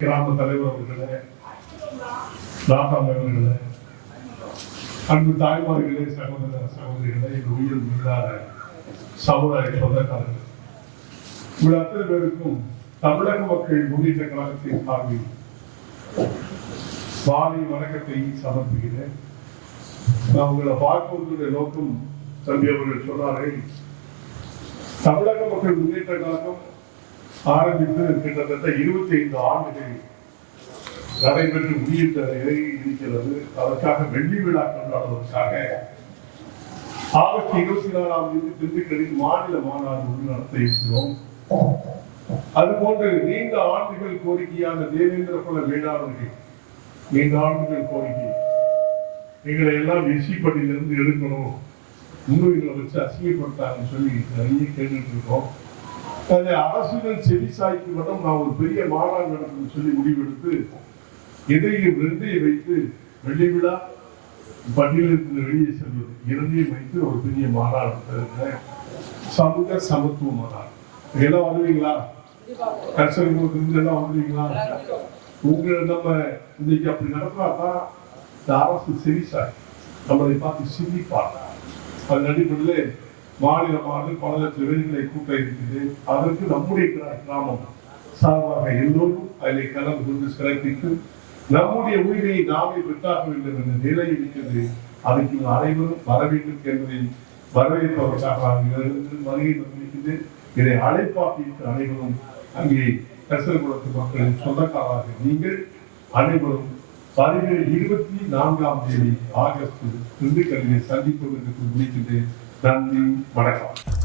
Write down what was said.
கிராம தலைவர் அவர்களே ராதாம் அவர்களே அன்பு தாய்மார்களே சகோதர சகோதரிகளே இந்த உயிர் மீதான சமுதாய சொந்தக்காரர்கள். உங்கள் அத்தனை பேருக்கும் தமிழக மக்கள் முன்னேற்ற கழகத்தின் சார்பில் மாலை வணக்கத்தை சமர்ப்பிக்கிறேன். நான் உங்களை பார்ப்பதனுடைய நோக்கம் தம்பி அவர்கள் சொன்னார்கள் தமிழக மக்கள் முன்னேற்ற கழகம் ஆரம்பித்து கிட்டத்தட்ட இருபத்தி ஐந்து ஆண்டுகள் நடைபெற்று முடிந்த நிலை இருக்கிறது. அதற்காக வெள்ளி விழா கொண்டாடுவதற்காக ஆகஸ்ட் இருபத்தி நாலாம் தேதி திண்டுக்கலில் மாநில மாநாடு ஒன்று நடத்த இருக்கிறோம். அதுபோன்று நீண்ட ஆண்டுகள் கோரிக்கையான தேவேந்திர குல வேளாண்மைகள் நீண்ட ஆண்டுகள் கோரிக்கை. எங்களை எல்லாம் எஸ்சி பட்டியலிருந்து எடுக்கணும் முன்னுரிமை வச்சு அசிங்கப்படுத்தாங்கன்னு சொல்லி நிறைய கேட்டுட்டு இருக்கோம். அதை அரசுகள் செவிசாய்க்கு மட்டும் நான் ஒரு பெரிய மாநாடு நடத்தணும்னு சொல்லி முடிவெடுத்து இதையும் ரெண்டையும் வைத்து வெள்ளி விழா பள்ளியிலிருந்து வெளியே செல்வது இரண்டையும் வைத்து ஒரு பெரிய மாநாடு சமூக சமத்துவ மாநாடு. எல்லாம் வருவீங்களா? கர்ஷகர்களுக்கு எல்லாம் வந்துருவீங்களா உங்களை நம்ம இன்னைக்கு அப்படி தான் இந்த அரசு செவிசாய் நம்மளை பார்த்து சிந்திப்பாங்க. அது அடிப்படையில் மாநிலமாக பல லட்சம் வீடுகளை கூட்ட இருக்குது அதற்கு நம்முடைய கிரா- கிராமம். சார்பாக எல்லோரும் அதில் கலந்து கொண்டு சிறப்பித்து நம்முடைய உயிரை நாமே விட்டாக வேண்டும் என்ற நிலை இருக்கிறது. அதுக்கு அனைவரும் வர வேண்டும் என்பதை வரவேற்பதற்காக வருகை வந்திருக்கிறது இதை அழைப்பாக்கிட்டு அனைவரும் அங்கே கசல்குளத்து மக்களின் சொந்தக்காராக நீங்கள் அனைவரும் வருகிற இருபத்தி நான்காம் தேதி ஆகஸ்ட் திண்டுக்கல்லில் சந்திப்பதற்கு முடிக்கின்றேன் நன்றி வணக்கம்.